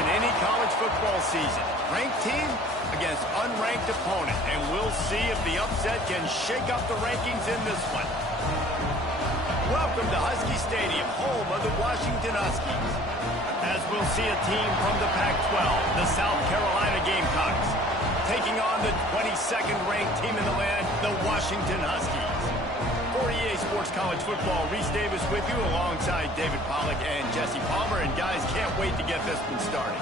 in any college football season. Ranked team against unranked opponent. And we'll see if the upset can shake up the rankings in this one. Welcome to Husky Stadium, home of the Washington Huskies. As we'll see a team from the Pac-12, the South Carolina Gamecocks, taking on the 22nd ranked team in the land, the Washington Huskies. For EA Sports College Football, Reese Davis with you alongside David Pollack and Jesse Palmer. And guys, can't wait to get this one started.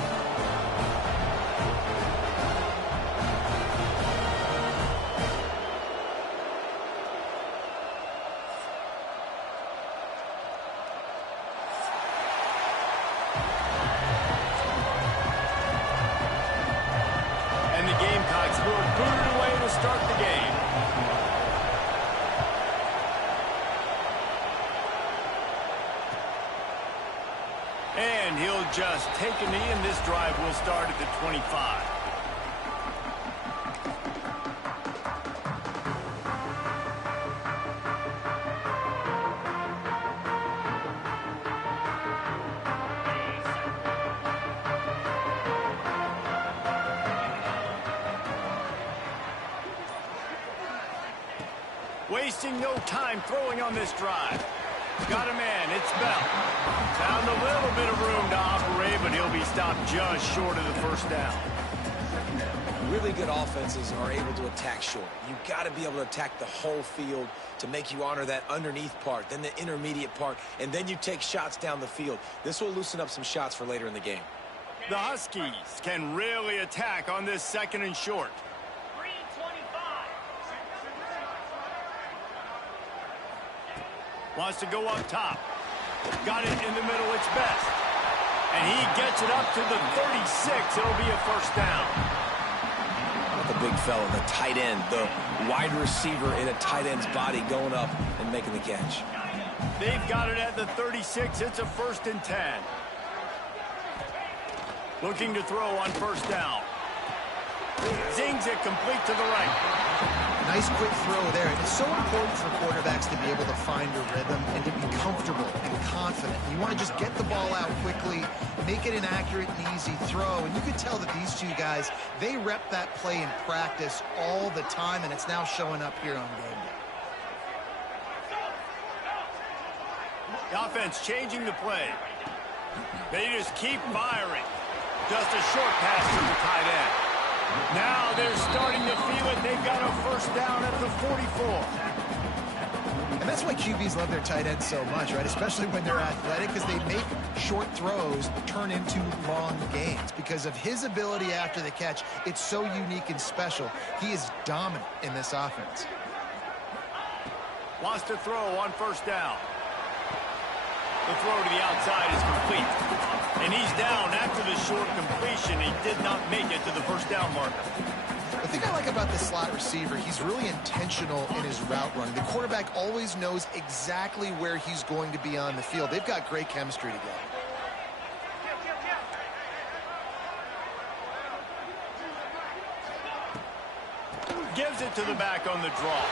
Start the game. And he'll just take a knee, and this drive will start at the 25. Wasting no time throwing on this drive. Got a man, it's Bell. Found a little bit of room to operate, but he'll be stopped just short of the first down. Really good offenses are able to attack short. You've got to be able to attack the whole field to make you honor that underneath part, then the intermediate part, and then you take shots down the field. This will loosen up some shots for later in the game. The Huskies can really attack on this second and short. Wants to go up top. Got it in the middle, it's Best. And he gets it up to the 36. It'll be a first down. The big fella, the tight end, the wide receiver in a tight end's body going up and making the catch. They've got it at the 36. It's a 1st and 10. Looking to throw on first down. Zings it complete to the right. Nice quick throw there. It's so important for quarterbacks to be able to find a rhythm and to be comfortable and confident. You want to just get the ball out quickly, make it an accurate and easy throw. And you could tell that these two guys, they rep that play in practice all the time, and it's now showing up here on game day. The offense changing the play. They just keep firing. Just a short pass to the tight end. Now they're starting to feel it. They've got a first down at the 44. And that's why QBs love their tight ends so much, right? Especially when they're athletic, because they make short throws turn into long gains. Because of his ability after the catch, it's so unique and special. He is dominant in this offense. Wants to throw on first down. The throw to the outside is complete. And he's down after the short completion. He did not make it to the first down marker. The thing I like about this slot receiver, he's really intentional in his route running. The quarterback always knows exactly where he's going to be on the field. They've got great chemistry together. Gives it to the back on the draw.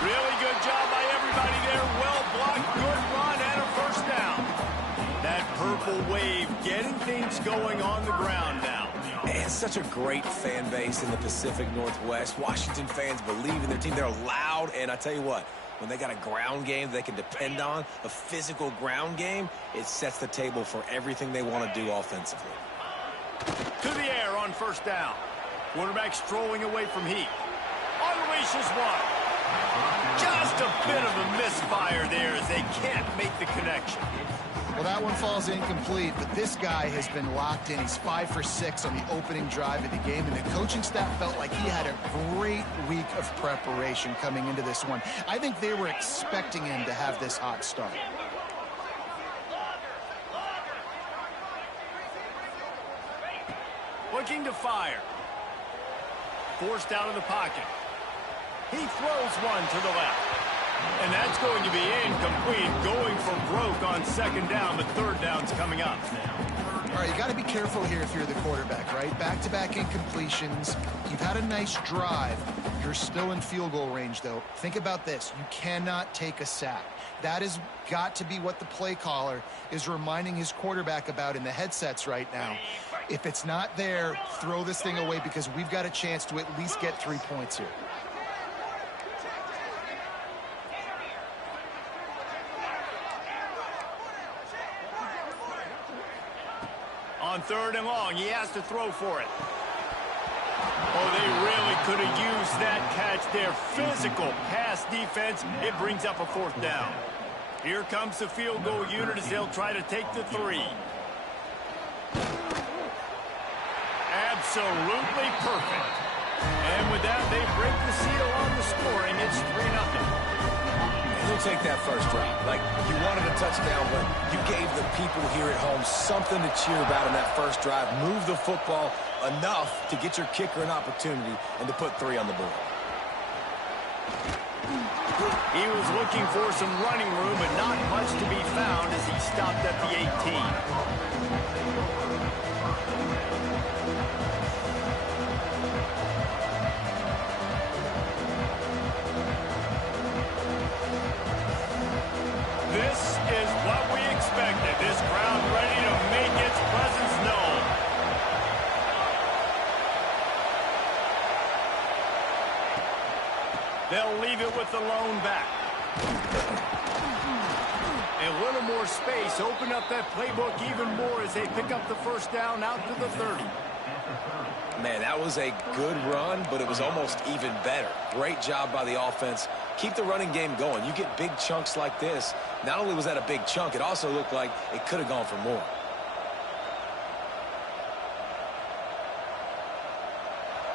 Really good job by everybody there. Well blocked, good run, and a first down. That purple wave getting things going on the ground now. And such a great fan base in the Pacific Northwest. Washington fans believe in their team. They're loud, and I tell you what, when they got a ground game they can depend on, a physical ground game, it sets the table for everything they want to do offensively. To the air on first down. Quarterback strolling away from heat. Unleashes one. Just a bit of a misfire there as they can't make the connection. Well, that one falls incomplete, but this guy has been locked in. He's 5 for 6 on the opening drive of the game, and the coaching staff felt like he had a great week of preparation coming into this one. I think they were expecting him to have this hot start. Looking to fire. Forced out of the pocket. He throws one to the left. And that's going to be incomplete, going for broke on second down, but third down's coming up. All right, you got to be careful here if you're the quarterback, right? Back-to-back incompletions. You've had a nice drive. You're still in field goal range, though. Think about this. You cannot take a sack. That has got to be what the play caller is reminding his quarterback about in the headsets right now. If it's not there, throw this thing away because we've got a chance to at least get 3 points here. On 3rd and long, he has to throw for it. Oh, they really could have used that catch there. Physical pass defense. It brings up a 4th down. Here comes the field goal unit as they'll try to take the 3. Absolutely perfect. And with that, they break the seal on the scoring. It's 3-0. He'll take that first drive. Like, you wanted a touchdown, but you gave the people here at home something to cheer about in that first drive. Move the football enough to get your kicker an opportunity and to put 3 on the board. He was looking for some running room, but not much to be found as he stopped at the 18. This is what we expected. This crowd ready to make its presence known. They'll leave it with the lone back. A little more space. Open up that playbook even more as they pick up the 1st down out to the 30. Man, that was a good run, but it was almost even better. Great job by the offense. Keep the running game going. You get big chunks like this. Not only was that a big chunk, it also looked like it could have gone for more.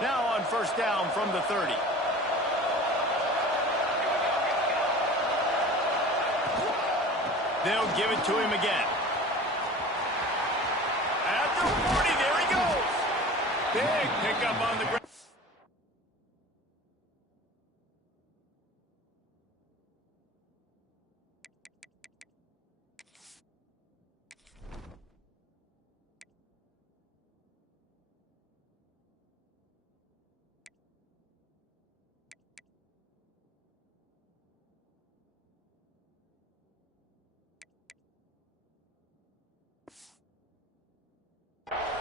Now on 1st down from the 30. They'll give it to him again. At the 40, there he goes. Big pickup on the ground.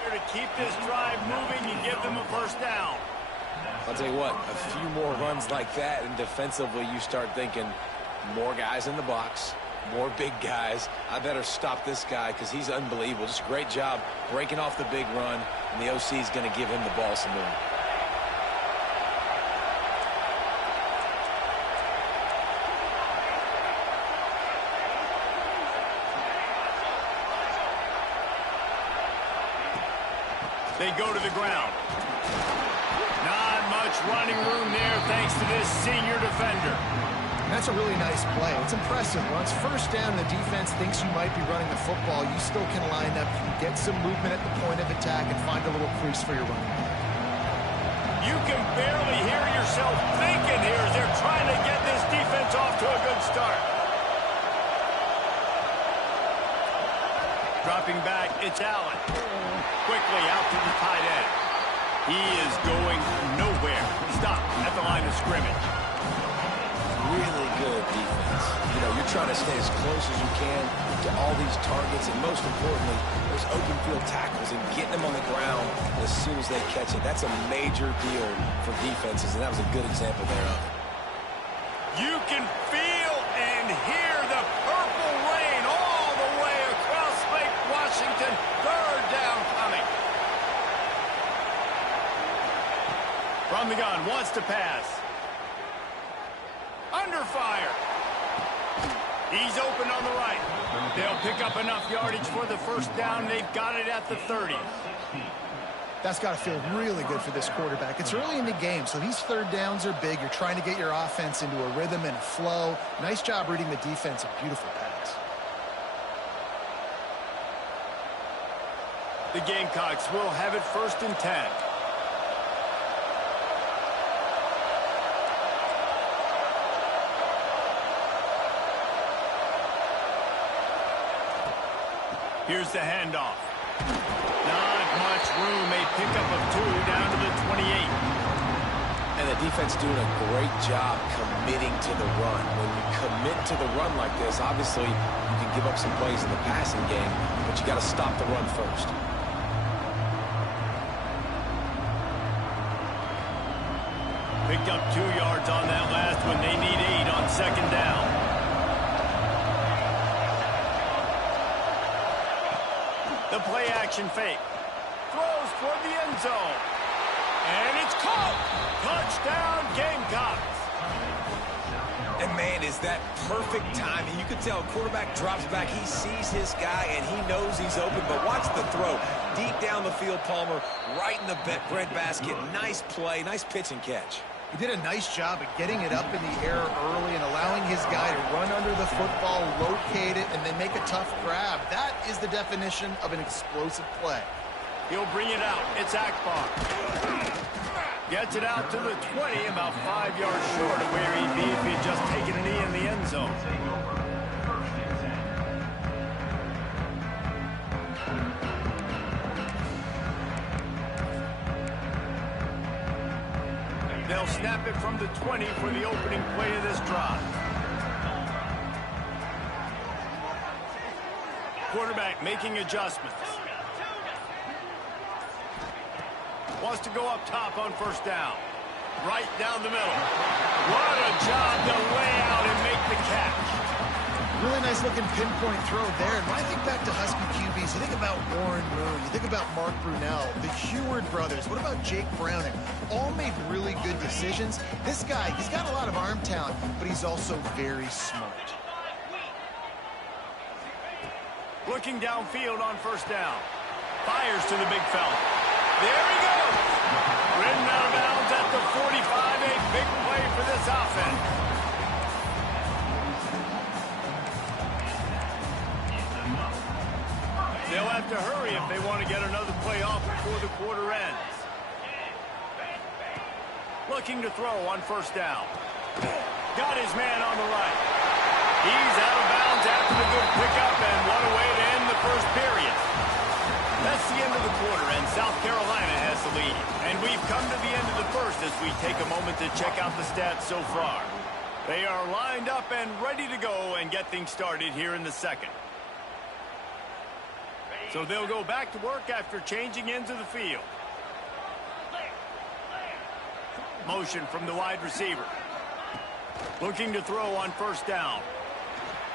To keep this drive moving and give them a 1st down. I'll tell you what, a few more runs like that, and defensively you start thinking more guys in the box, more big guys. I better stop this guy because he's unbelievable. Just a great job breaking off the big run, and the OC is going to give him the ball some more. They go to the ground. Not much running room there thanks to this senior defender. That's a really nice play. It's impressive. Once 1st down, the defense thinks you might be running the football. You still can line up. You can get some movement at the point of attack and find a little crease for your running back. You can barely hear yourself thinking here as they're trying to get this defense off to a good start. Dropping back, it's Allen. Quickly out to the tight end. He is going nowhere. Stop at the line of scrimmage. Really good defense. You know, you're trying to stay as close as you can to all these targets, and most importantly, those open field tackles and getting them on the ground as soon as they catch it. That's a major deal for defenses, and that was a good example thereof. You can feel and hear the purple rain all the way across Lake Washington. 3rd down coming. From the gun, wants to pass. Under fire. He's open on the right. They'll pick up enough yardage for the 1st down. They've got it at the 30. That's got to feel really good for this quarterback. It's early in the game, so these 3rd downs are big. You're trying to get your offense into a rhythm and a flow. Nice job reading the defense. A beautiful pass. The Gamecocks will have it 1st and 10. Here's the handoff. Not much room. A pickup of 2 down to the 28. And the defense doing a great job committing to the run. When you commit to the run like this, obviously you can give up some plays in the passing game, but you got to stop the run first. Picked up 2 yards on that last one. They need 8 on second down. The play action fake. Throws toward the end zone. And it's caught. Touchdown, Gamecocks. And, man, is that perfect timing. You can tell quarterback drops back. He sees his guy, and he knows he's open. But watch the throw. Deep down the field, Palmer, right in the breadbasket. Nice play, nice pitch and catch. He did a nice job of getting it up in the air early and allowing his guy to run under the football, locate it, and then make a tough grab. That is the definition of an explosive play. He'll bring it out. It's Akbar. Gets it out to the 20, about 5 yards short of where he'd be if he'd just taken a knee in the end zone. They'll snap it from the 20 for the opening play of this drive. Quarterback making adjustments. Wants to go up top on first down. Right down the middle. What a job to lay out and make the catch. Really nice looking pinpoint throw there. And when I think back to Husky QBs, you think about Warren Moon, you think about Mark Brunell, the Heward brothers. What about Jake Browning? All made really good decisions. This guy, he's got a lot of arm talent, but he's also very smart. Looking downfield on first down. Fires to the big fella. There he goes. Ridden out of bounds at the 45. A big play for this offense. They'll have to hurry if they want to get another play off before the quarter ends. Looking to throw on first down. Got his man on the right. He's out of bounds after the good pickup, and what a way to end the first period. That's the end of the quarter, and South Carolina has the lead. And we've come to the end of the first as we take a moment to check out the stats so far. They are lined up and ready to go and get things started here in the second. So they'll go back to work after changing into the field. Motion from the wide receiver. Looking to throw on first down.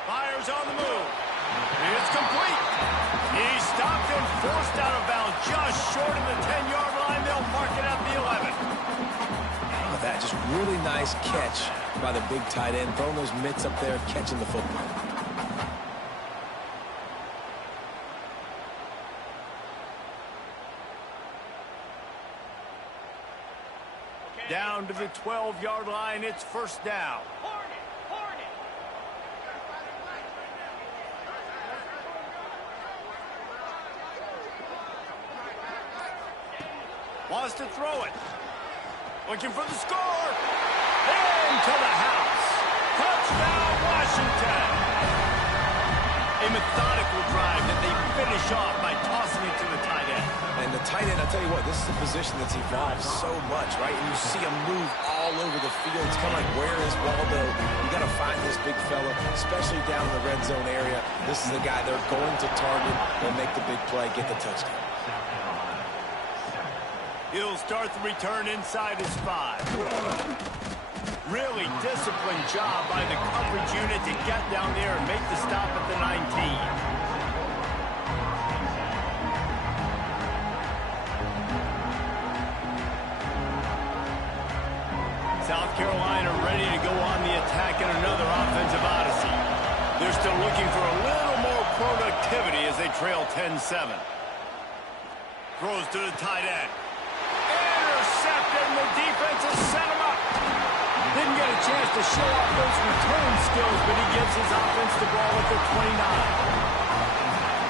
Fires on the move. It's complete. He's stopped and forced out of bounds just short of the 10-yard line. They'll mark it at the 11. That just really nice catch by the big tight end. Throwing those mitts up there, catching the football. Down to the 12-yard line. It's first down. Wants to throw it. Looking for the score. Into the house. Touchdown, Washington. A methodical drive that they finish off by tossing it to the tight end. And the tight end, I'll tell you what, this is a position that's evolved so much, right? And you see him move all over the field. It's kind of like, where is Waldo? You got to find this big fella, especially down in the red zone area. This is the guy they're going to target and make the big play, get the touchdown. He'll start the return inside his 5. Really disciplined job by the coverage unit to get down there and make the stop at the 19. South Carolina ready to go on the attack in another offensive odyssey. They're still looking for a little more productivity as they trail 10-7. Throws to the tight end. Intercepted, and the defense has set him up. Didn't get a chance to show off those return skills, but he gives his offense the ball at the 29.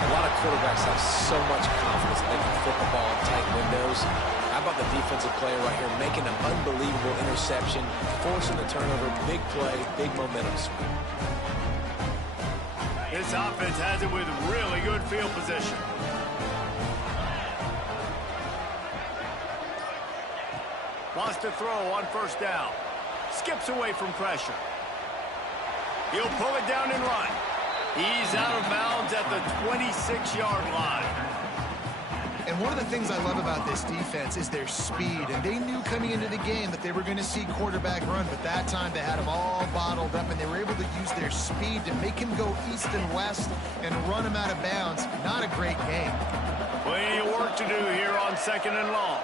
A lot of quarterbacks have so much confidence they can flip the ball in tight windows. How about the defensive player right here making an unbelievable interception, forcing the turnover, big play, big momentum swing. This offense has it with really good field position. Wants to throw on first down. Skips away from pressure. He'll pull it down and run. He's out of bounds at the 26-yard line. And one of the things I love about this defense is their speed. And they knew coming into the game that they were going to see quarterback run, but that time they had him all bottled up, and they were able to use their speed to make him go east and west and run him out of bounds. Not a great game. Plenty of work to do here on 2nd and long.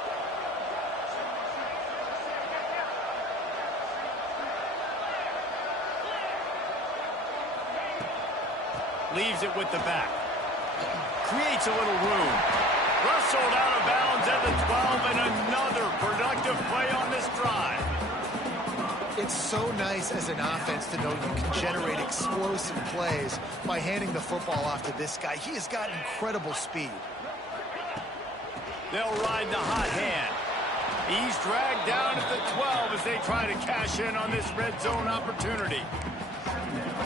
Leaves it with the back. Creates a little room. Wrestled out of bounds at the 12, and another productive play on this drive. It's so nice as an offense to know you can generate explosive plays by handing the football off to this guy. He has got incredible speed. They'll ride the hot hand. He's dragged down at the 12 as they try to cash in on this red zone opportunity.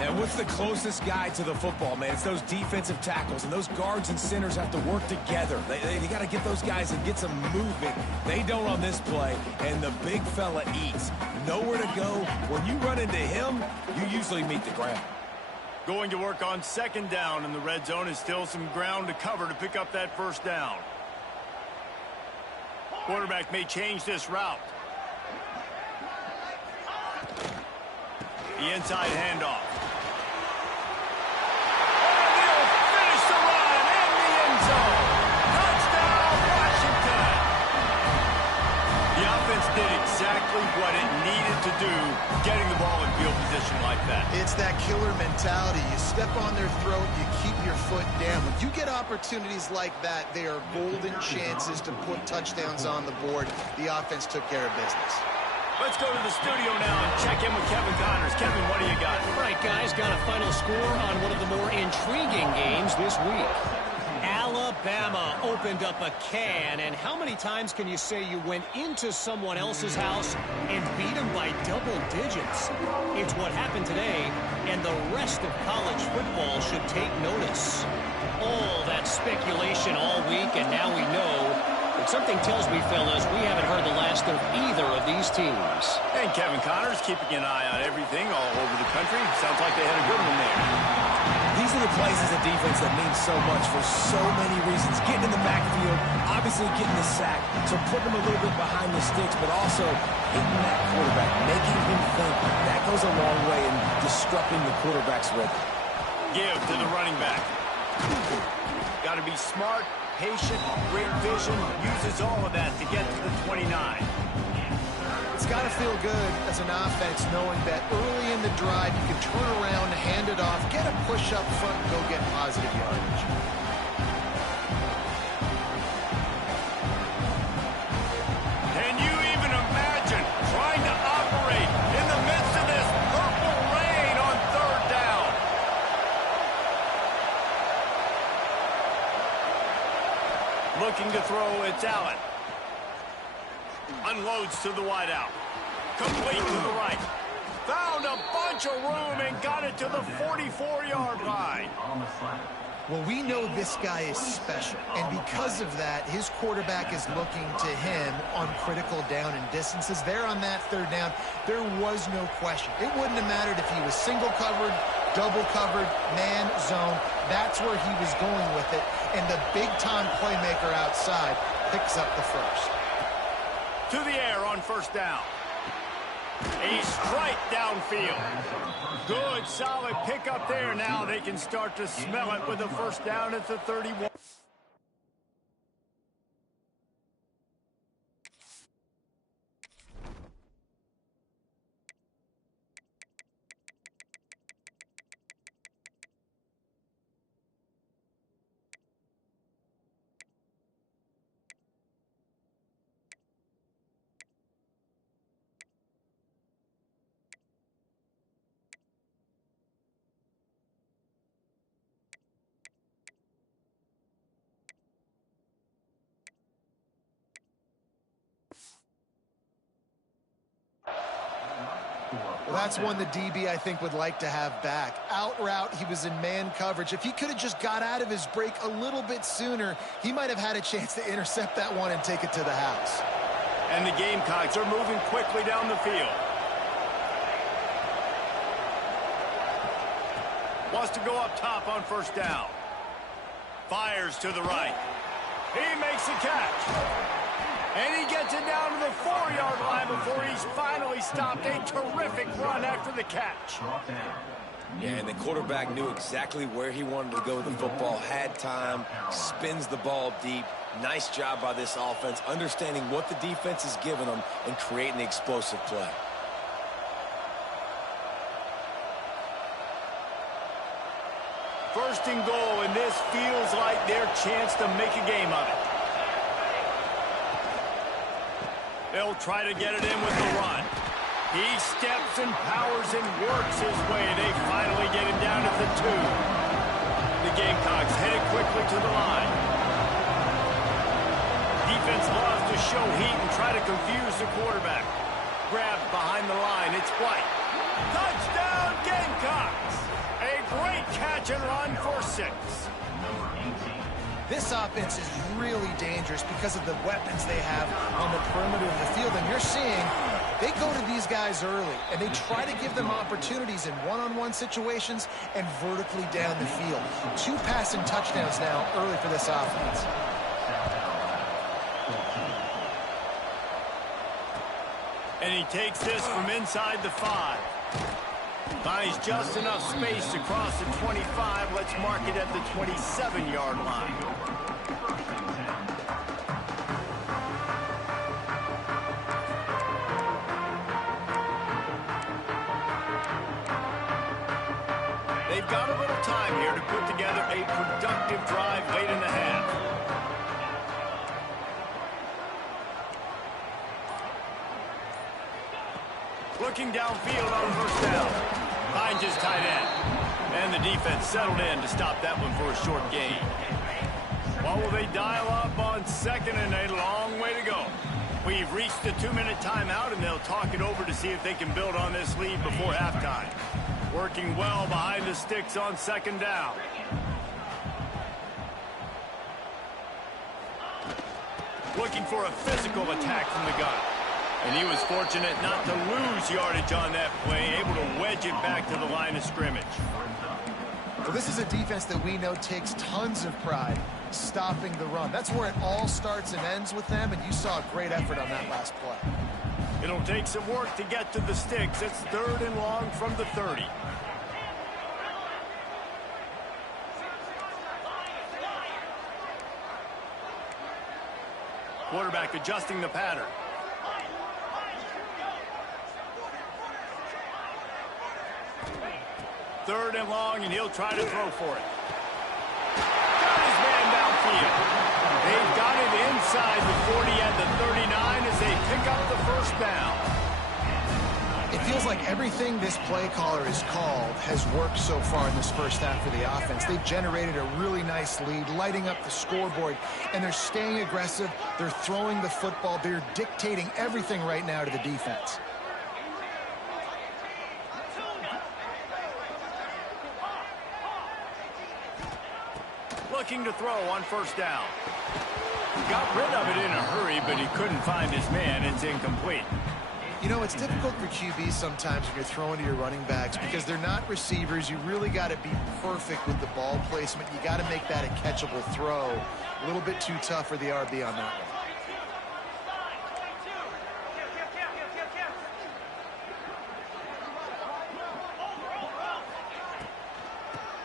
And what's the closest guy to the football, man? It's those defensive tackles, and those guards and centers have to work together. They got to get those guys and get some movement. They don't on this play, and the big fella eats. Nowhere to go. When you run into him, you usually meet the ground. Going to work on 2nd down in the red zone is still some ground to cover to pick up that first down. Quarterback may change this route. The inside handoff. And he'll finish the run in the end zone. Touchdown, Washington. The offense did exactly what it needed to do, getting the ball in field position like that. It's that killer mentality. You step on their throat, you keep your foot down. When you get opportunities like that, they are golden chances to put touchdowns on the board. The offense took care of business. Let's go to the studio now and check in with Kevin Connors. Kevin, what do you got? All right, guys, got a final score on one of the more intriguing games this week. Alabama opened up a can, and how many times can you say you went into someone else's house and beat them by double digits? It's what happened today, and the rest of college football should take notice. All that speculation all week, and now we know. But something tells me, fellas, we haven't heard the last of either of these teams. And Kevin Connors keeping an eye on everything all over the country. Sounds like they had a good one there. These are the plays as a defense that mean so much for so many reasons. Getting in the backfield, obviously getting the sack, so putting them a little bit behind the sticks, but also hitting that quarterback, making him think. That goes a long way in disrupting the quarterback's rhythm. Give to the running back. Got to be smart, patient, great vision, uses all of that to get to the 29. It's got to feel good as an offense knowing that early in the drive you can turn around, hand it off, get a push up front, and go get positive yardage. Can you even imagine trying to operate in the midst of this purple rain on 3rd down? Looking to throw, it's Allen. Unloads to the wideout. Complete to the right. Found a bunch of room and got it to the 44-yard line. Well, we know this guy is special, and because of that, his quarterback is looking to him on critical down and distances. There on that 3rd down, there was no question. It wouldn't have mattered if he was single covered, double covered, man, zone. That's where he was going with it, and the big-time playmaker outside picks up the first. To the air on 1st down. A strike downfield. Good, solid pickup there. Now they can start to smell it with a 1st down at the 31. Well, that's one the DB, I think, would like to have back. Out route, he was in man coverage. If he could have just got out of his break a little bit sooner, he might have had a chance to intercept that one and take it to the house. And the Gamecocks are moving quickly down the field. Wants to go up top on first down. Fires to the right. He makes the catch. And he gets it down to the 4-yard line before he's finally stopped. A terrific run after the catch. Yeah, and the quarterback knew exactly where he wanted to go with the football, had time, spins the ball deep. Nice job by this offense, understanding what the defense is giving them and creating the explosive play. First and goal, and this feels like their chance to make a game of it. They'll try to get it in with the run. He steps and powers and works his way. They finally get him down at the 2. The Gamecocks headed quickly to the line. Defense loves to show heat and try to confuse the quarterback. Grabbed behind the line. It's White. Touchdown, Gamecocks! A great catch and run for 6. This offense is really dangerous because of the weapons they have on the perimeter of the field. And you're seeing they go to these guys early, and they try to give them opportunities in one-on-one situations and vertically down the field. 2 passing touchdowns now early for this offense. And he takes this from inside the 5. Finds just enough space to cross the 25. Let's mark it at the 27-yard line. They've got a little time here to put together a productive drive late in the half. Looking downfield on first down. Finds his tight end. And the defense settled in to stop that one for a short gain. What will they dial up on second and a long way to go? We've reached the 2-minute timeout, and they'll talk it over to see if they can build on this lead before halftime. Working well behind the sticks on second down. Looking for a physical attack from the gun. And he was fortunate not to lose yardage on that play, able to wedge it back to the line of scrimmage. Well, this is a defense that we know takes tons of pride stopping the run. That's where it all starts and ends with them, and you saw a great effort on that last play. It'll take some work to get to the sticks. It's 3rd and long from the 30. Quarterback adjusting the pattern. Third and long, and he'll try to throw for it. Got his man downfield. They've got it inside the 40 at the 39 as they pick up the first down. It feels like everything this play caller has called has worked so far in this first half for the offense. They've generated a really nice lead, lighting up the scoreboard, and they're staying aggressive. They're throwing the football. They're dictating everything right now to the defense. Looking to throw on first down. Got rid of it in a hurry, but he couldn't find his man. It's incomplete. You know, it's difficult for QBs sometimes when you're throwing to your running backs because they're not receivers. You really got to be perfect with the ball placement. You got to make that a catchable throw. A little bit too tough for the RB on that one.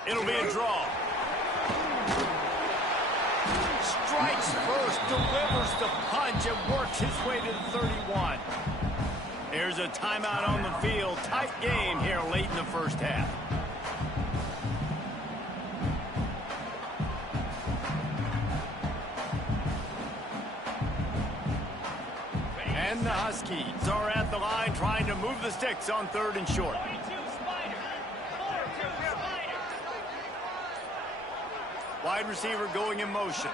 It'll be a draw. Strikes first, delivers the punch, and works his way to the 31. Here's a timeout on the field. Tight game here late in the first half. And the Huskies are at the line trying to move the sticks on 3rd and short. Wide receiver going in motion.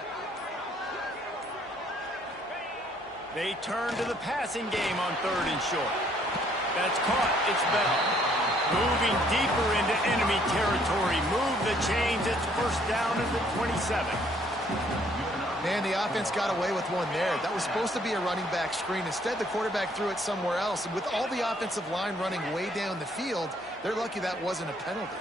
They turn to the passing game on 3rd and short. That's caught. It's Bell. Moving deeper into enemy territory. Move the chains. It's first down at the 27. Man, the offense got away with one there. That was supposed to be a running back screen. Instead, the quarterback threw it somewhere else. And with all the offensive line running way down the field, they're lucky that wasn't a penalty.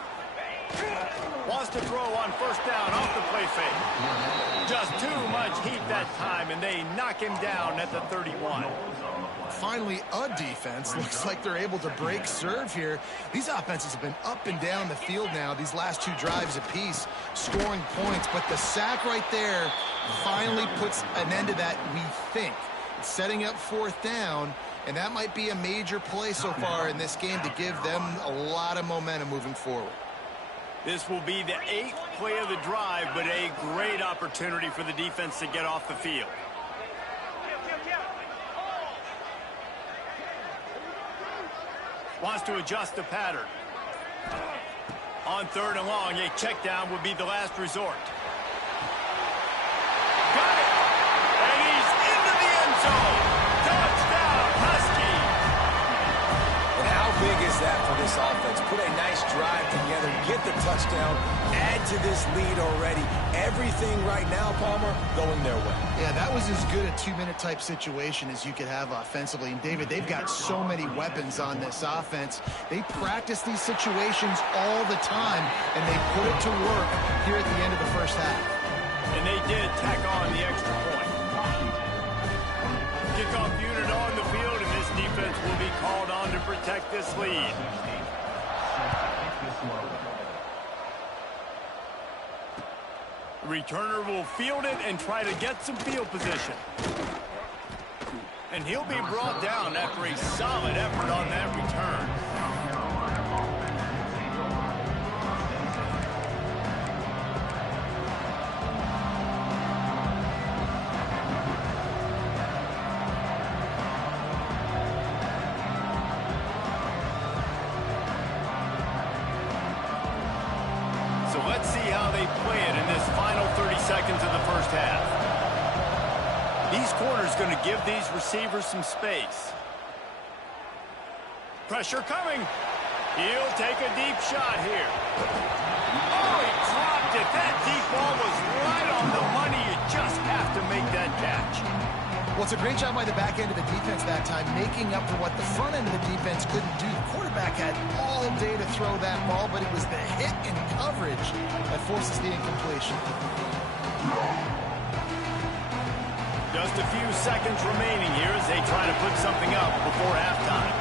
Wants to throw on first down off the play fake. Just too much heat that time, and they knock him down at the 31. Finally, a defense. Looks like they're able to break serve here. These offenses have been up and down the field now, these last two drives apiece, scoring points. But the sack right there finally puts an end to that, we think. It's setting up fourth down, and that might be a major play so far in this game to give them a lot of momentum moving forward. This will be the 8th play of the drive, but a great opportunity for the defense to get off the field. Wants to adjust the pattern. On 3rd and long, a check down would be the last resort. Got it! And he's into the end zone! Touchdown, Husky! And how big is that for this offense? Put a nice drive together, get the touchdown, add to this lead already. Everything right now, Palmer, going their way. Yeah, that was as good a 2-minute type situation as you could have offensively. And David, they've got so many weapons on this offense. They practice these situations all the time, and they put it to work here at the end of the first half. And they did tack on the extra point. Kickoff unit on the field, and this defense will be called on to protect this lead. Returner will field it and try to get some field position. And he'll be brought down after a solid effort on that return. So let's see how they play it in this final 30 seconds of the first half. These corners going to give these receivers some space. Pressure coming. He'll take a deep shot here. Oh, he dropped it. That deep ball was right on the money. You just have to make that catch. Well, it's a great job by the back end of the defense that time, making up for what the front end of the defense couldn't do. The quarterback had all day to throw that ball, but it was the hit and coverage that forces the incompletion. Just a few seconds remaining here as they try to put something up before halftime.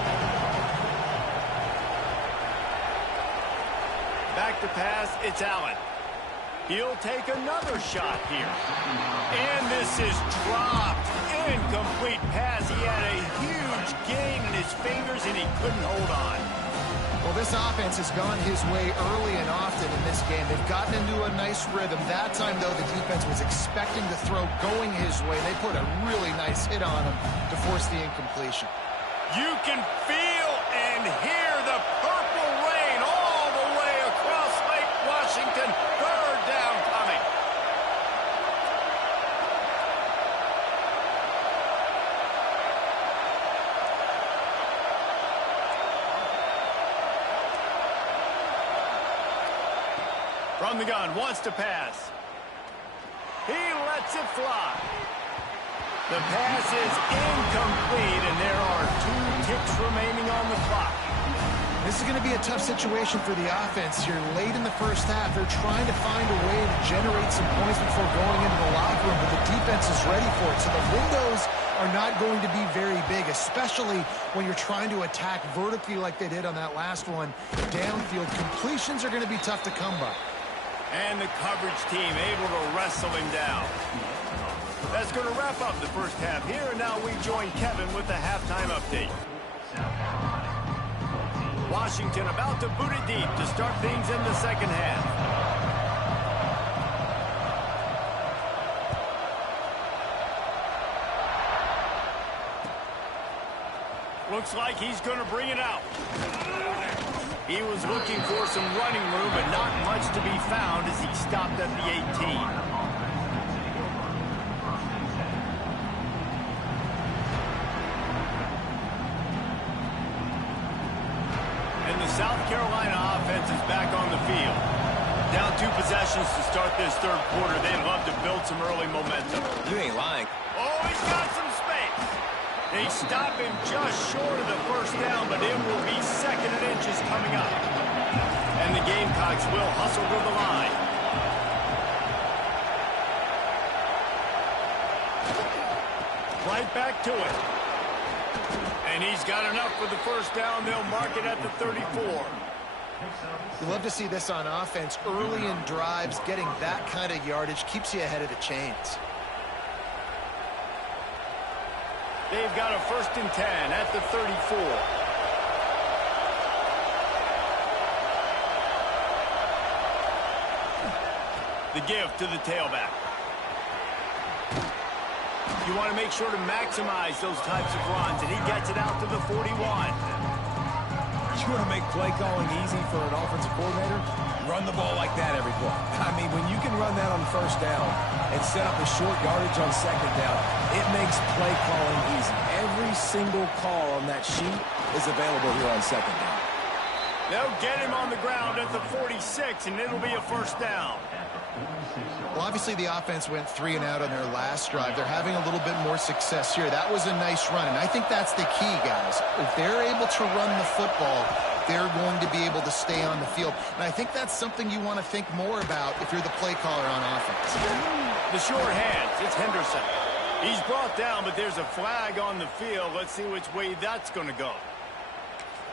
Back to pass, it's Allen. He'll take another shot here. And this is dropped. Incomplete pass. He had a huge gain in his fingers, and he couldn't hold on. Well, this offense has gone his way early and often in this game. They've gotten into a nice rhythm. That time, though, the defense was expecting the throw going his way. They put a really nice hit on him to force the incompletion. You can feel and hear the purple rain all the way across Lake Washington. Third down coming. From the gun, wants to pass. He lets it fly. The pass is incomplete, and there are 2 ticks remaining on the clock. This is going to be a tough situation for the offense here. Late in the first half, they're trying to find a way to generate some points before going into the locker room, but the defense is ready for it. So the windows are not going to be very big, especially when you're trying to attack vertically like they did on that last one. Downfield completions are going to be tough to come by. And the coverage team able to wrestle him down. That's going to wrap up the first half here, and now we join Kevin with the halftime update. Washington about to boot it deep to start things in the second half. Looks like he's going to bring it out. He was looking for some running room, but not much to be found as he stopped at the 18. And the South Carolina offense is back on the field. Down 2 possessions to start this third quarter. They'd love to build some early momentum. You ain't lying. Oh, he's got some space. They stop him just short of the first down, but it will be 2nd and inches coming up. And the Gamecocks will hustle to the line. Right back to it. And he's got enough for the first down. They'll mark it at the 34. You love to see this on offense. Early in drives, getting that kind of yardage keeps you ahead of the chains. They've got a 1st and 10 at the 34. The give to the tailback. You want to make sure to maximize those types of runs, and he gets it out to the 41. You want to make play calling easy for an offensive coordinator? Run the ball like that every play. I mean, when you can run that on first down and set up a short yardage on second down, it makes play calling easy. Every single call on that sheet is available here on second down. They'll get him on the ground at the 46, and it'll be a first down. Well, obviously the offense went 3 and out on their last drive. They're having a little bit more success here. That was a nice run, and I think that's the key, guys. If they're able to run the football, they're going to be able to stay on the field. And I think that's something you want to think more about if you're the play caller on offense. The short hands, it's Henderson. He's brought down, but there's a flag on the field. Let's see which way that's going to go.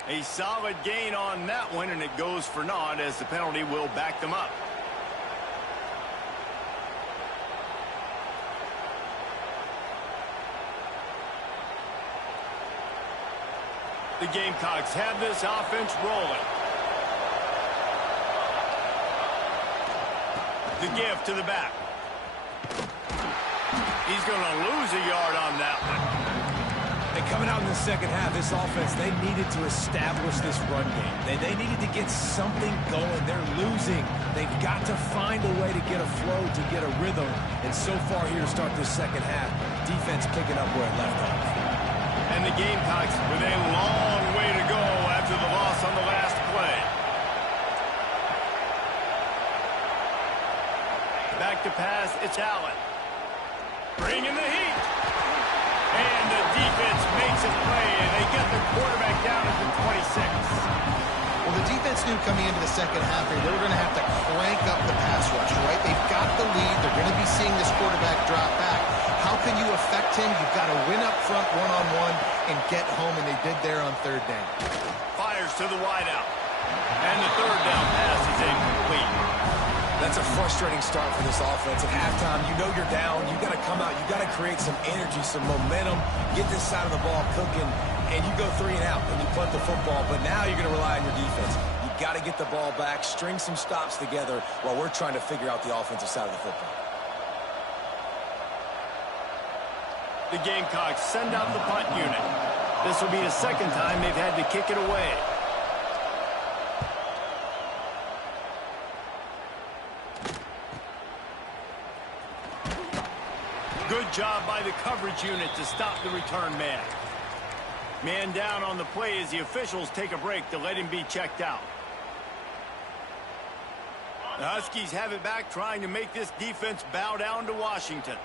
A solid gain on that one, and it goes for naught as the penalty will back them up. The Gamecocks have this offense rolling. The give to the back. He's going to lose a yard on that one. And coming out in the second half, this offense, they needed to establish this run game. They needed to get something going. They're losing. They've got to find a way to get a flow, to get a rhythm. And so far here to start this second half, defense picking up where it left off. And the Gamecocks with a long way to go after the loss on the last play. Back to pass, it's Allen. Bringing the heat. And the defense makes a play, and they get the quarterback down at the 26. Well, the defense knew coming into the second half they were going to have to crank up the pass rush, right? They've got the lead. They're going to be seeing this quarterback drop back. How can you affect him? You've got to win up front one-on-one and get home, and they did there on third down. Fires to the wideout. And the third down pass is incomplete. That's a frustrating start for this offense. At halftime, you know you're down. You got to come out. You got to create some energy, some momentum, get this side of the ball cooking, and you go 3 and out, and you punt the football. But now you're going to rely on your defense. You got to get the ball back, string some stops together while we're trying to figure out the offensive side of the football. The Gamecocks send out the punt unit. This will be the second time they've had to kick it away. Good job by the coverage unit to stop the return man. Man down on the play as the officials take a break to let him be checked out. The Huskies have it back, trying to make this defense bow down to Washington.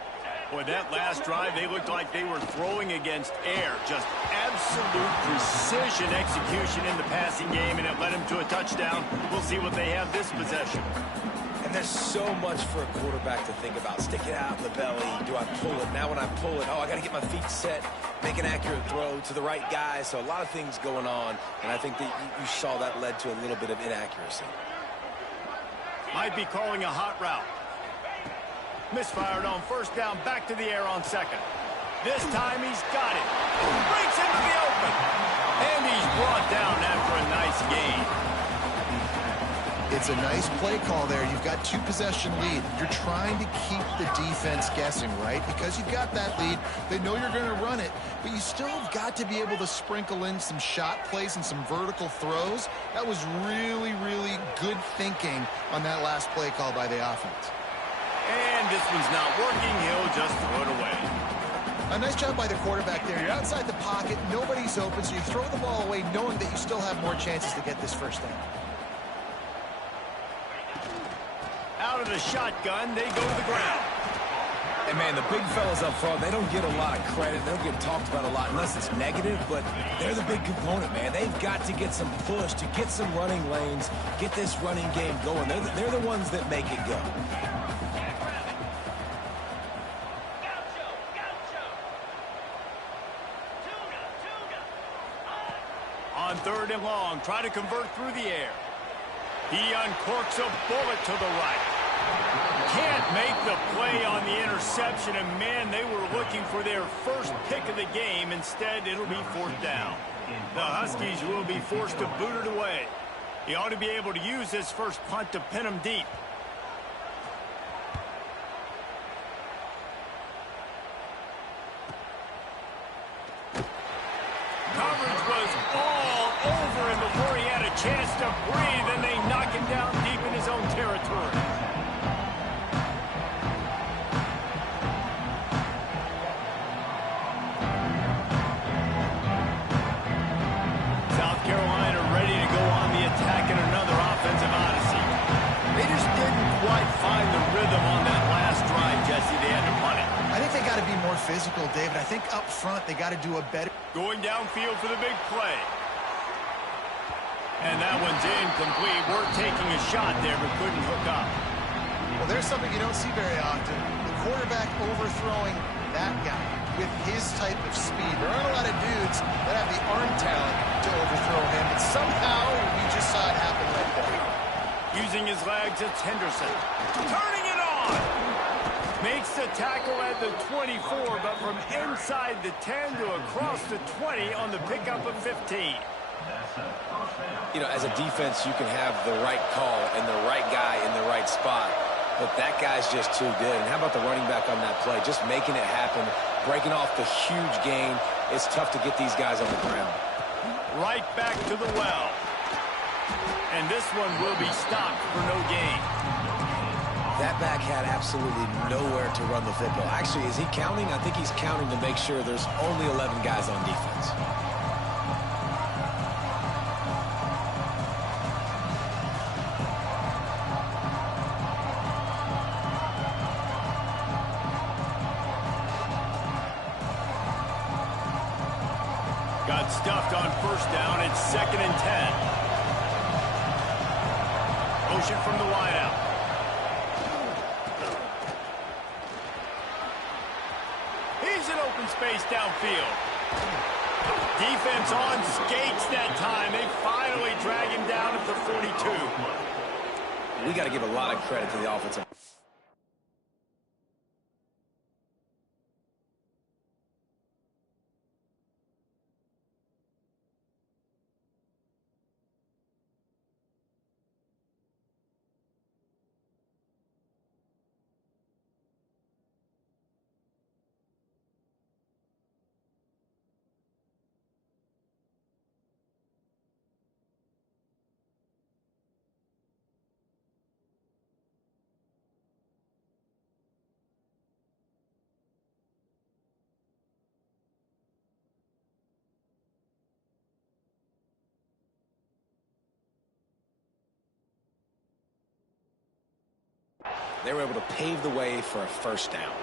Boy, that last drive, they looked like they were throwing against air. Just absolute precision execution in the passing game, and it led them to a touchdown. We'll see what they have this possession. And there's so much for a quarterback to think about. Stick it out in the belly. Do I pull it? Now when I pull it, oh, I got to get my feet set, make an accurate throw to the right guy. So a lot of things going on, and I think that you saw that led to a little bit of inaccuracy. Might be calling a hot route. Misfired on first down, back to the air on second. This time he's got it. Breaks into the open. And he's brought down after a nice gain. It's a nice play call there. You've got 2-possession lead. You're trying to keep the defense guessing, right? Because you've got that lead. They know you're going to run it, but you still have got to be able to sprinkle in some shot plays and some vertical throws. That was really, really good thinking on that last play call by the offense. And this one's not working. He'll just throw it away. A nice job by the quarterback there. You're outside the pocket. Nobody's open, so you throw the ball away knowing that you still have more chances to get this first down. Out of the shotgun, they go to the ground. And, man, the big fellas up front, they don't get a lot of credit. They don't get talked about a lot unless it's negative, but they're the big component, man. They've got to get some push, to get some running lanes, get this running game going. They're the ones that make it go. On 3rd and long, try to convert through the air. He uncorks a bullet to the right. Can't make the play on the interception, and man, they were looking for their first pick of the game. Instead, it'll be 4th down. The Huskies will be forced to boot it away. He ought to be able to use this first punt to pin them deep. Coverage was all over him before he had a chance to breathe, and they knock him down deep in his own territory. South Carolina ready to go on the attack in another offensive odyssey. They just didn't quite find the rhythm on that last drive, Jesse. They had to punt it. I think they got to be more physical, David. I think up front they got to do a better. Going downfield for the big play. And that one's incomplete. We're taking a shot there, but couldn't hook up. Well, there's something you don't see very often. The quarterback overthrowing that guy with his type of speed. There aren't a lot of dudes that have the arm talent to overthrow him, but somehow we just saw it happen right there. Using his legs, it's Henderson. Turning it on! Makes the tackle at the 24, but from inside the 10 to across the 20 on the pickup of 15. You know, as a defense, you can have the right call and the right guy in the right spot, but that guy's just too good. And how about the running back on that play? Just making it happen, breaking off the huge gain. It's tough to get these guys on the ground. Right back to the well. And this one will be stopped for no gain. That back had absolutely nowhere to run the football. Actually, is he counting? I think he's counting to make sure there's only 11 guys on defense. Got stuffed on 1st down. It's 2nd and 10. Motion from the wideout. He's in open space downfield. Defense on skates that time. They finally drag him down at the 42. We got to give a lot of credit to the offensive. They were able to pave the way for a 1st down.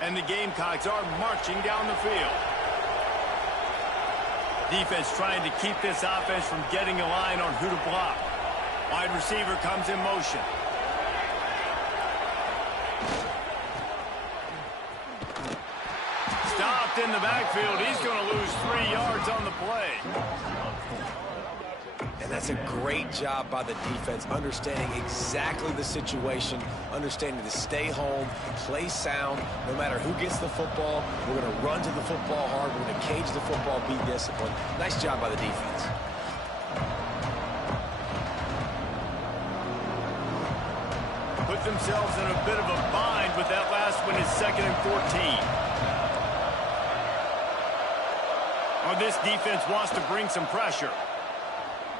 And the Gamecocks are marching down the field. Defense trying to keep this offense from getting a line on who to block. Wide receiver comes in motion. Stopped in the backfield. He's going to lose 3 yards on the play. And that's a great job by the defense, understanding exactly the situation, understanding to stay home, play sound. No matter who gets the football, we're going to run to the football hard. We're going to cage the football, be disciplined. Nice job by the defense. Put themselves in a bit of a bind with that last one is 2nd and 14. Or this defense wants to bring some pressure.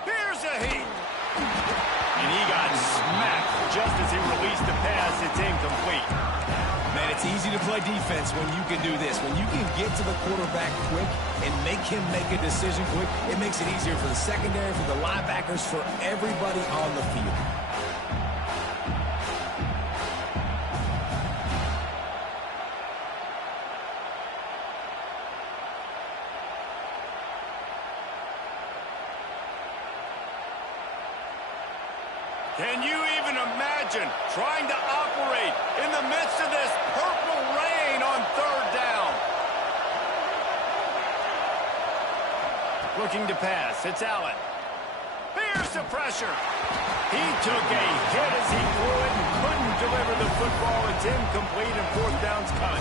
Here's a heat. And he got smacked just as he released the pass. It's incomplete. Man, it's easy to play defense when you can do this. When you can get to the quarterback quick and make him make a decision quick, it makes it easier for the secondary, for the linebackers, for everybody on the field. Can you even imagine trying to operate in the midst of this purple rain on third down? Looking to pass. It's Allen. Here's the pressure. He took a hit as he threw it and couldn't deliver the football. It's incomplete and fourth down's coming.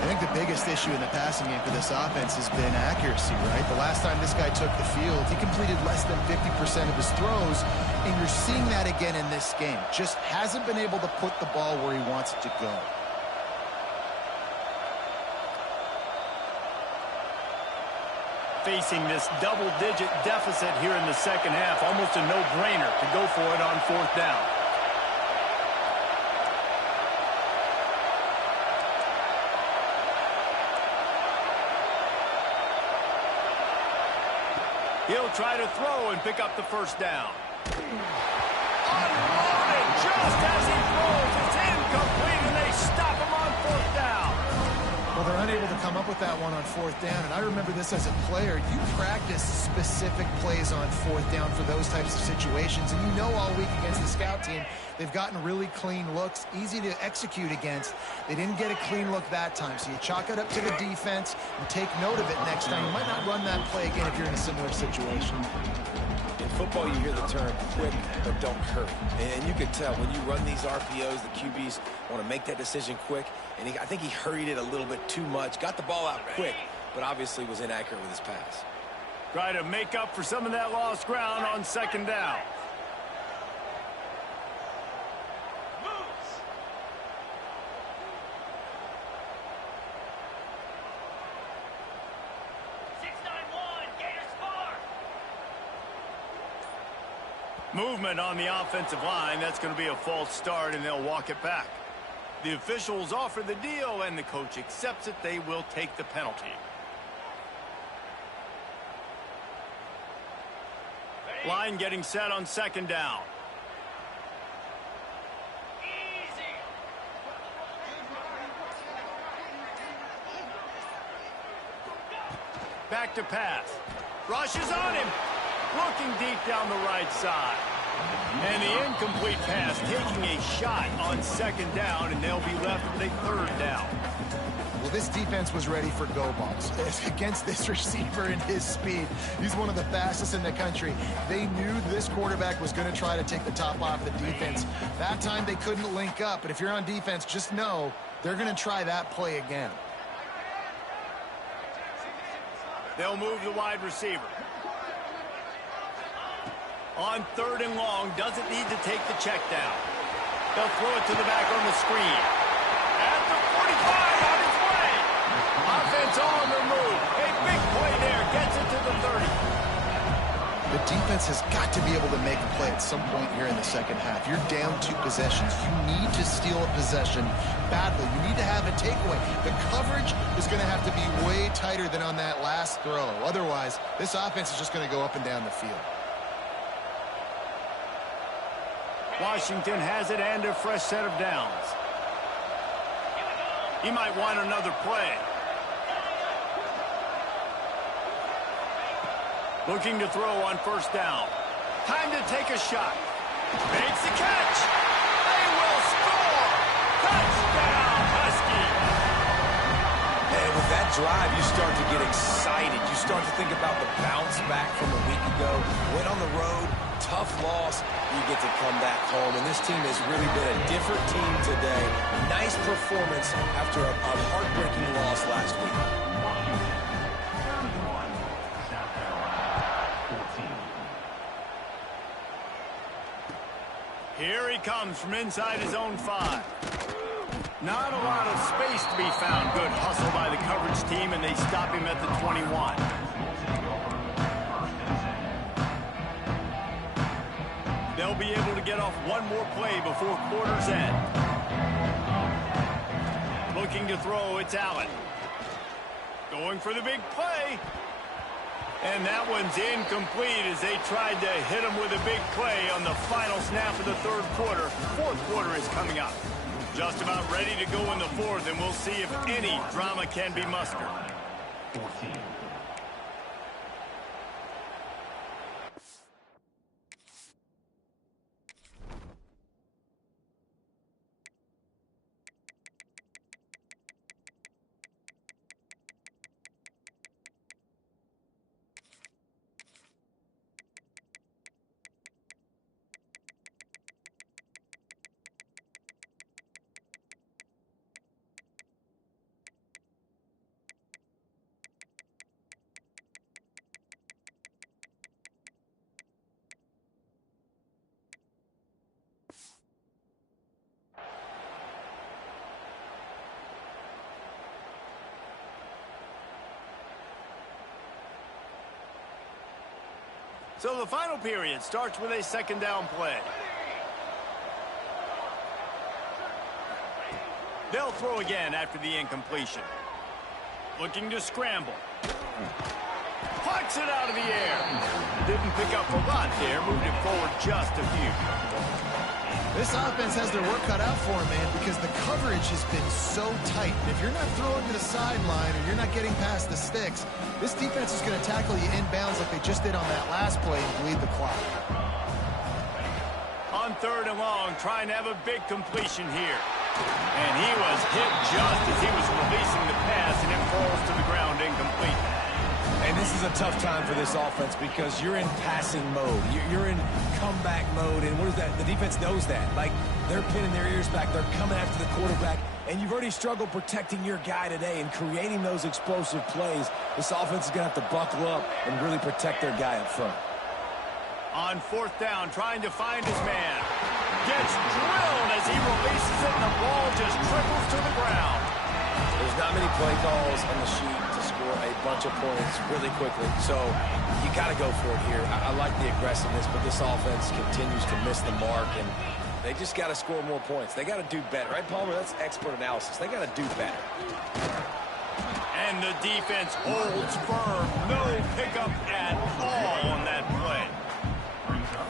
I think the biggest issue in the passing game for this offense has been accuracy, right? The last time this guy took the field, he completed less than 50% of his throws, and you're seeing that again in this game. Just hasn't been able to put the ball where he wants it to go. Facing this double-digit deficit here in the second half, almost a no-brainer to go for it on fourth down. He'll try to throw and pick up the first down. Unloaded just as he throws. It's incomplete, and they stop him on fourth down. Well, they're unable to come up with that one on fourth down, and I remember this as a player. You practice specific plays on fourth down for those types of situations, and you know all week against the scout team, they've gotten really clean looks, easy to execute against. They didn't get a clean look that time, so you chalk it up to the defense and take note of it next time. You might not run that play again if you're in a similar situation. In football, you hear the term quick, but don't hurry. And you can tell when you run these RPOs, the QBs want to make that decision quick. And I think he hurried it a little bit too much, got the ball out quick, but obviously was inaccurate with his pass. Try to make up for some of that lost ground on second down. Movement on the offensive line. That's going to be a false start, and they'll walk it back. The officials offer the deal, and the coach accepts it. They will take the penalty. Line getting set on second down. Back to pass. Rushes on him. Looking deep down the right side. And the incomplete pass taking a shot on second down, and they'll be left with a third down. Well, this defense was ready for go balls against this receiver and his speed. He's one of the fastest in the country. They knew this quarterback was going to try to take the top off the defense. That time they couldn't link up, but if you're on defense, just know they're going to try that play again. They'll move the wide receiver. On third and long, doesn't need to take the check down. They'll throw it to the back on the screen. At the 45, on its way. Offense on the move. A big play there, gets it to the 30. The defense has got to be able to make a play at some point here in the second half. You're down 2 possessions. You need to steal a possession badly. You need to have a takeaway. The coverage is going to have to be way tighter than on that last throw. Otherwise, this offense is just going to go up and down the field. Washington has it and a fresh set of downs. He might want another play. Looking to throw on first down. Time to take a shot. Makes the catch. They will score. Touchdown, Huskies. And with that drive, you start to get excited. You start to think about the bounce back from a week ago. Went on the road, tough loss. You get to come back home, and this team has really been a different team today. Nice performance after a heartbreaking loss last week. Here he comes from inside his own 5. Not a lot of space to be found. Good hustle by the coverage team, and they stop him at the 21. They'll be able to get off one more play before quarter's end. Looking to throw, it's Allen. Going for the big play. And that one's incomplete as they tried to hit him with a big play on the final snap of the third quarter. Fourth quarter is coming up. Just about ready to go in the fourth, and we'll see if any drama can be mustered. 14. So the final period starts with a second down play. They'll throw again after the incompletion. Looking to scramble. Plucks it out of the air. Didn't pick up a lot there. Moved it forward just a few. This offense has their work cut out for them, man, because the coverage has been so tight. If you're not throwing to the sideline or you're not getting past the sticks, this defense is going to tackle you inbounds like they just did on that last play and bleed the clock. On third and long, trying to have a big completion here. And he was hit just as he was releasing the pass, and it falls to the ground incomplete. And this is a tough time for this offense because you're in passing mode. You're in comeback mode, and what is that? The defense knows that. Like, they're pinning their ears back. They're coming after the quarterback, and you've already struggled protecting your guy today and creating those explosive plays. This offense is going to have to buckle up and really protect their guy up front. On fourth down, trying to find his man. Gets drilled as he releases it, and the ball just trickles to the ground. There's not many play calls on the sheet to score a bunch of points really quickly, so you got to go for it here. I like the aggressiveness, but this offense continues to miss the mark, and they just got to score more points. They got to do better, right, Palmer? That's expert analysis. They got to do better. And the defense holds firm. No pickup at all on that play.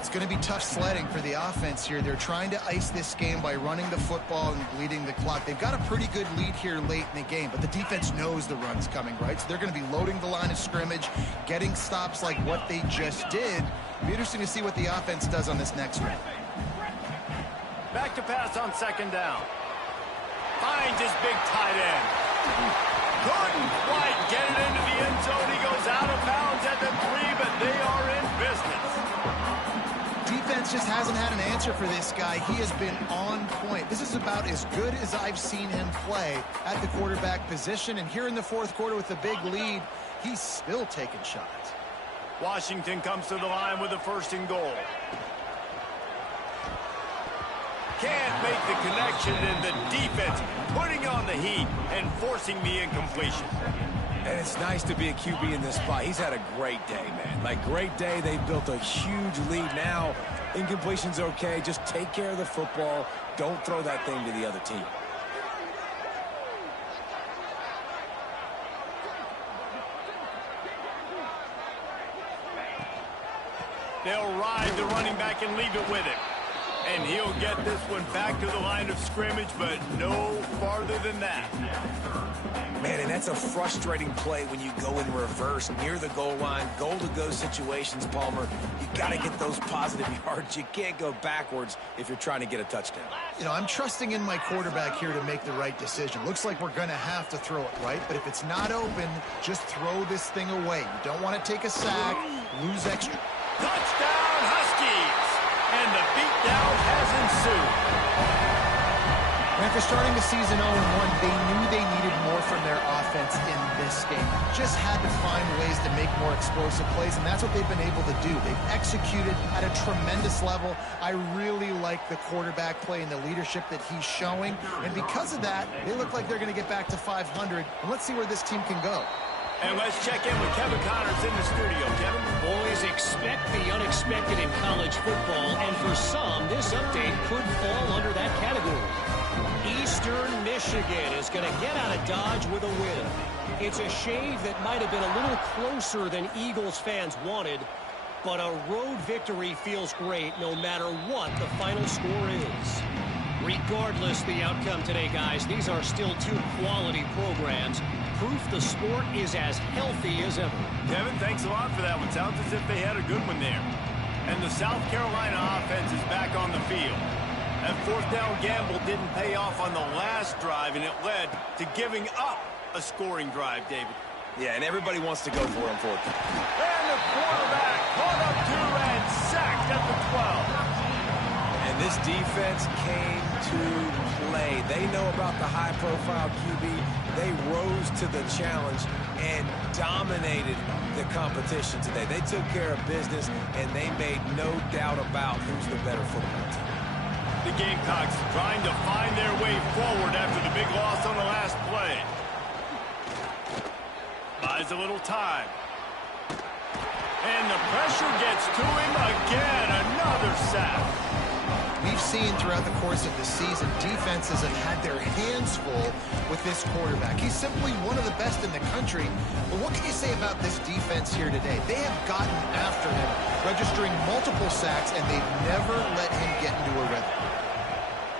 It's going to be tough sledding for the offense here. They're trying to ice this game by running the football and bleeding the clock. They've got a pretty good lead here late in the game, but the defense knows the run's coming, right? So they're going to be loading the line of scrimmage, getting stops like what they just did. It'll be interesting to see what the offense does on this next one. Back to pass on second down. Finds his big tight end. Couldn't quite get it into the end zone. He goes out of bounds at the 3, but they are in business. Defense just hasn't had an answer for this guy. He has been on point. This is about as good as I've seen him play at the quarterback position. And here in the fourth quarter with a big lead, he's still taking shots. Washington comes to the line with a first and goal. Can't make the connection, and the defense putting on the heat and forcing the incompletion. And it's nice to be a QB in this spot. He's had a great day, man. Like, great day. They've built a huge lead now. Incompletion's okay. Just take care of the football. Don't throw that thing to the other team. They'll ride the running back and leave it with it. And he'll get this one back to the line of scrimmage, but no farther than that. Man, and that's a frustrating play when you go in reverse near the goal line, goal-to-go situations, Palmer. You got to get those positive yards. You can't go backwards if you're trying to get a touchdown. You know, I'm trusting in my quarterback here to make the right decision. Looks like we're going to have to throw it, right? But if it's not open, just throw this thing away. You don't want to take a sack, lose extra. Touchdown, Huskies! And the beatdown has ensued. After starting the season 0-1, they knew they needed more from their offense in this game. Just had to find ways to make more explosive plays, and that's what they've been able to do. They've executed at a tremendous level. I really like the quarterback play and the leadership that he's showing, and because of that, they look like they're going to get back to 500, and let's see where this team can go. And let's check in with Kevin Connors in the studio. Kevin? Boys, expect the unexpected in college football, and for some, this update could fall under that category. Eastern Michigan is going to get out of Dodge with a win. It's a shave that might have been a little closer than Eagles fans wanted, but a road victory feels great no matter what the final score is. Regardless the outcome today, guys, these are still two quality programs. Proof the sport is as healthy as ever. Kevin, thanks a lot for that one. Sounds as if they had a good one there. And the South Carolina offense is back on the field. That fourth down gamble didn't pay off on the last drive, and it led to giving up a scoring drive, David. Yeah, and everybody wants to go for it on fourth down. And the quarterback caught up to and sacked at the 12. And this defense came to play. They know about the high-profile QB. They rose to the challenge and dominated the competition today. They took care of business, and they made no doubt about who's the better football team. The Gamecocks trying to find their way forward after the big loss on the last play. Buys a little time. And the pressure gets to him again. Another sack. We've seen throughout the course of the season, defenses have had their hands full with this quarterback. He's simply one of the best in the country. But what can you say about this defense here today? They have gotten after him, registering multiple sacks, and they've never let him get into a rhythm.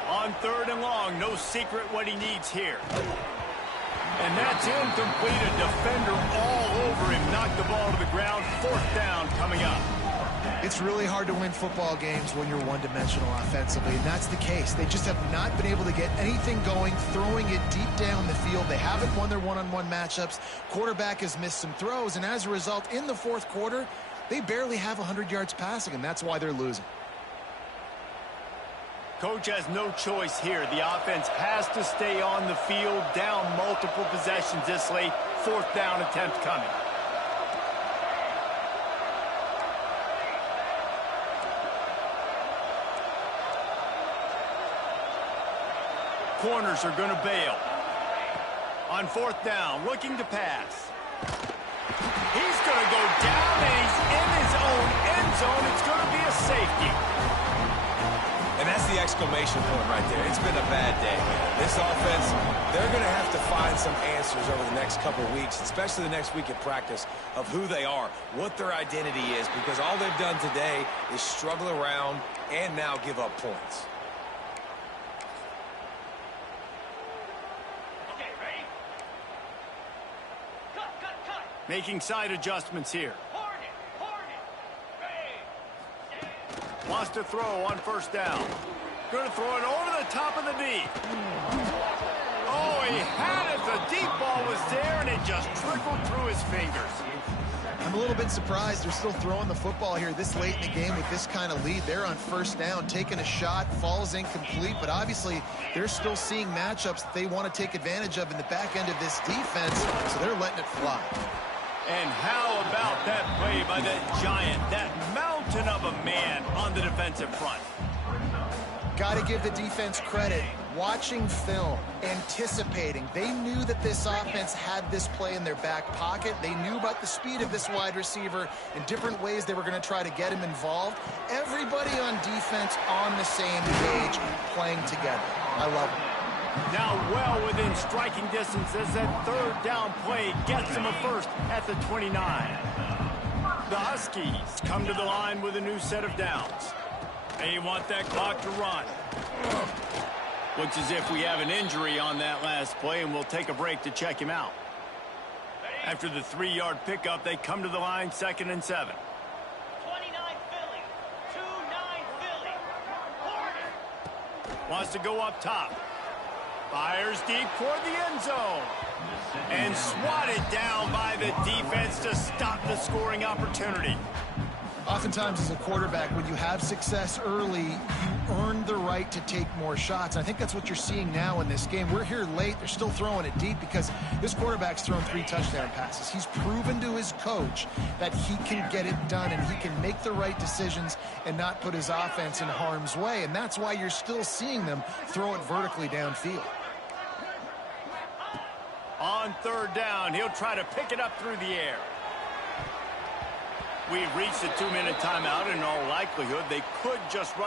On 3rd and long, no secret what he needs here. And that's incomplete. A defender all over him. Knocked the ball to the ground. 4th down coming up. It's really hard to win football games when you're one-dimensional offensively, and that's the case. They just have not been able to get anything going, throwing it deep down the field. They haven't won their one-on-one matchups. Quarterback has missed some throws, and as a result, in the 4th quarter, they barely have 100 yards passing, and that's why they're losing. Coach has no choice here. The offense has to stay on the field, down multiple possessions this late. 4th down attempt coming. Corners are going to bail. On 4th down, looking to pass. He's going to go down, and he's in his own end zone. It's going to be a safety. And that's the exclamation point right there. It's been a bad day. This offense, they're going to have to find some answers over the next couple of weeks, especially the next week at practice, of who they are, what their identity is, because all they've done today is struggle around and now give up points. Making side adjustments here. Wants to throw on 1st down. Going to throw it over the top of the D. Oh, he had it. The deep ball was there, and it just trickled through his fingers. I'm a little bit surprised they're still throwing the football here this late in the game with this kind of lead. They're on 1st down, taking a shot, falls incomplete, but obviously they're still seeing matchups that they want to take advantage of in the back end of this defense, so they're letting it fly. And how about that play by that giant, that mountain of a man on the defensive front? Got to give the defense credit. Watching film, anticipating. They knew that this offense had this play in their back pocket. They knew about the speed of this wide receiver and different ways they were going to try to get him involved. Everybody on defense on the same page, playing together. I love it. Now well within striking distance as that 3rd down play gets him a first at the 29. The Huskies come to the line with a new set of downs. They want that clock to run. Looks as if we have an injury on that last play, and we'll take a break to check him out. After the 3-yard pickup, they come to the line 2nd and 7. 29 Philly, 2-9 Philly. Corner. Wants to go up top. Fires deep toward the end zone. And swatted down by the defense to stop the scoring opportunity. Oftentimes as a quarterback, when you have success early, you earn the right to take more shots. I think that's what you're seeing now in this game. We're here late. They're still throwing it deep because this quarterback's thrown 3 touchdown passes. He's proven to his coach that he can get it done and he can make the right decisions and not put his offense in harm's way. And that's why you're still seeing them throw it vertically downfield. On 3rd down, he'll try to pick it up through the air. We've reached the 2-minute timeout. In all likelihood, they could just run